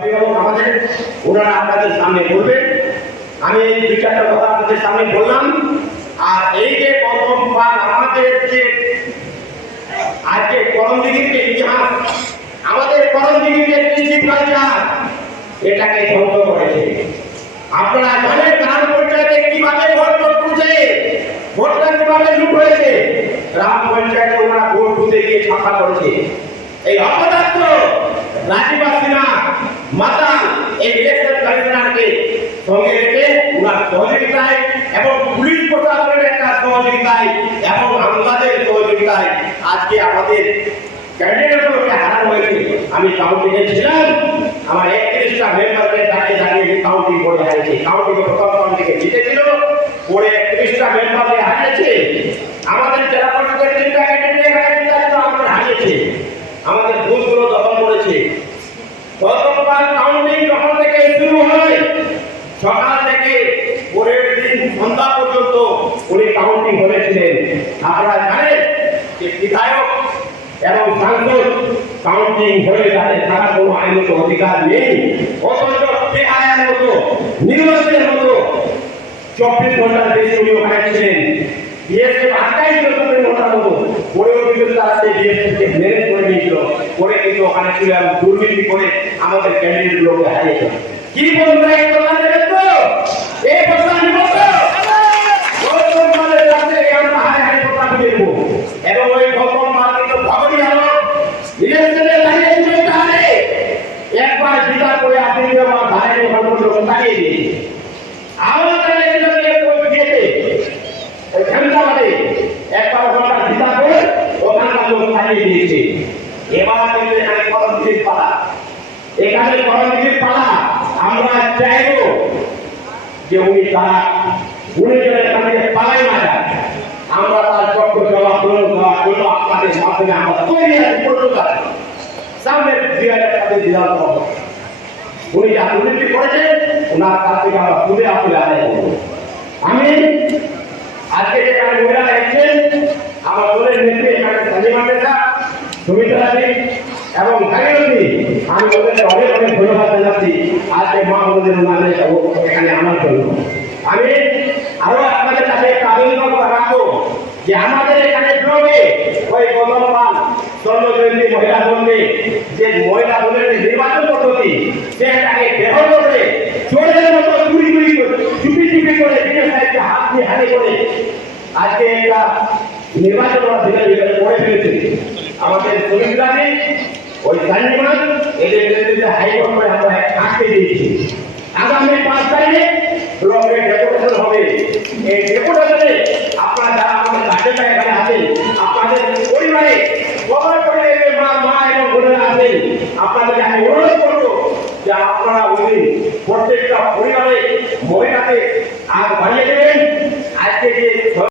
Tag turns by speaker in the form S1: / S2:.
S1: আমাদের, ওনারা আপনাদের সামনে বলবেন আমি এই দুই চারটা কথা আপনাদের সামনে বললাম। আর এই যে প্রথমবার আমাদের যে আজকে যে ইতিহাস, আমাদের করমদিঘির যে এটাকে ধ্বংস করেছে। আপনারা জানেন গ্রাম পঞ্চায়েতে কীভাবে ভোট করছে ভোটটা কীভাবে লুট হয়েছে? গ্রাম পঞ্চায়েতে ওনারা ভোট গিয়ে ছাপা করেছে। এই অপদার্থ রাজীবাসীরা মাতা এই ইলেকশন কমিশনারকে সঙ্গে রেখে ওনার সহযোগিতায় এবং পুলিশ প্রশাসনের একটা সহযোগিতায় এবং আমাদের সহযোগিতায় আজকে আমাদের ক্যান্ডিডেটগুলোকে হারানো হয়েছে। আমি কাউন্টিংয়ে ছিলাম, আমার একত্রিশটা মেম্বারকে দাঁড়িয়ে দাঁড়িয়ে কাউন্টিং করে হারিয়েছি। প্রথম কাউন্টিংয়ে জিতেছিল পরে একত্রিশটা মেম্বারকে হারিয়েছে। আমাদের জেলা পরিষদের তিনটা ক্যান্ডিডেট আমাদের হারিয়েছে। আমাদের বুথগুলো দখল করেছে। গতকাল কাউন্টিং যখন থেকে শুরু হয়। সকাল থেকে পরের দিন সন্ধ্যা পর্যন্ত উনি কাউন্টিং করেছিলেন। আপনারা জানেন যে বিধায়ক এবং সাংসদ কাউন্টিং হয়ে তাদের থাকার কোনো আইনত অধিকার নেই। অথচ বেহায়ার মতো নির্বাচনের মতো চব্বিশ ঘণ্টার বেশি উনি ওখানে ছিলেন। বিএসএফ আটকাই ছিল চব্বিশ ঘণ্টার মতো পরেও কিন্তু তারা সেই বিএসএফকে ম্যানেজ করে নিয়েছিল। করে কিন্তু ওখানে ছিল দুর্নীতি করে আমাদের ক্যান্ডিডেট গুলোকে হারিয়েছে কি বন্ধুরা এই কথা নেবেন তো এই কথা নিব তো গৌতম মালের রাতে আমরা হারে হারে কথা এবং ওই গৌতম মাল কিন্তু আলো ইলেকশনে একবার আপনি আমার ঘন্টাবাদে একবার ঘণ্টা জিতা করে লোক হারিয়ে দিয়েছে। এবার এখানে করমদিঘির পালা। এখানে করমদিঘির পালা, আমরা চাইব যে উনি তারা উনি যেন এখান পালাই না যায় আমরা তার চক্র জবাব দেওয়ার জন্য আপনাদের মাধ্যমে আমরা তৈরি আছি কলকাতা সামনে দুই হাজার পাবো উনি যা দুর্নীতি করেছেন, ওনার কাছ থেকে আমরা তুলে আসলে আদায় করব আমি আজকে যেখানে মহিলারা এসেছেন আমার দলের নেত্রী এখানে সঞ্জীবা মেধা সুমিত্রা দেবী এবং ভাগীরথী আমি ওদেরকে অনেক অনেক ধন্যবাদ জানাচ্ছি। আজকে মা বোনদের নামে এখানে আমার জন্য। আমি আরও আপনাদের কাছে একটা আবেদন রাখব যে আমাদের এখানে ব্লগে ওই গৌতম পাল স্বর্ণজয়ন্তী মহিলা বলবে যে মহিলা বলের যে নির্বাচন পদ্ধতি সেটাকে ব্যবহার করে চোরের মতো চুরি চুরি চুপি চুপি করে বিজয় সাহেবকে হাত দিয়ে হাতে করে আজকে একটা নির্বাচন ওরা ভিতরে ভিতরে করে ফেলেছে। আমাদের শ্রমিকরা নেই ওই জানিমান এদের বিরুদ্ধে হাইকোর্ট করে আমরা আটকে দিয়েছি। আগামী পাঁচ তারিখে ব্লকের ডেপুটেশন হবে। এই ডেপুটেশনে আপনারা যারা আমাদের কাছেটা এখানে আছেন, আপনাদের পরিবারে সবার পরিবারে মা মা এবং বোনেরা আছেন, আপনাদেরকে আমি অনুরোধ করব যে আপনারা ওই প্রত্যেকটা পরিবারে মহিলাকে আগ বাড়িয়ে দেবেন। আজকে যে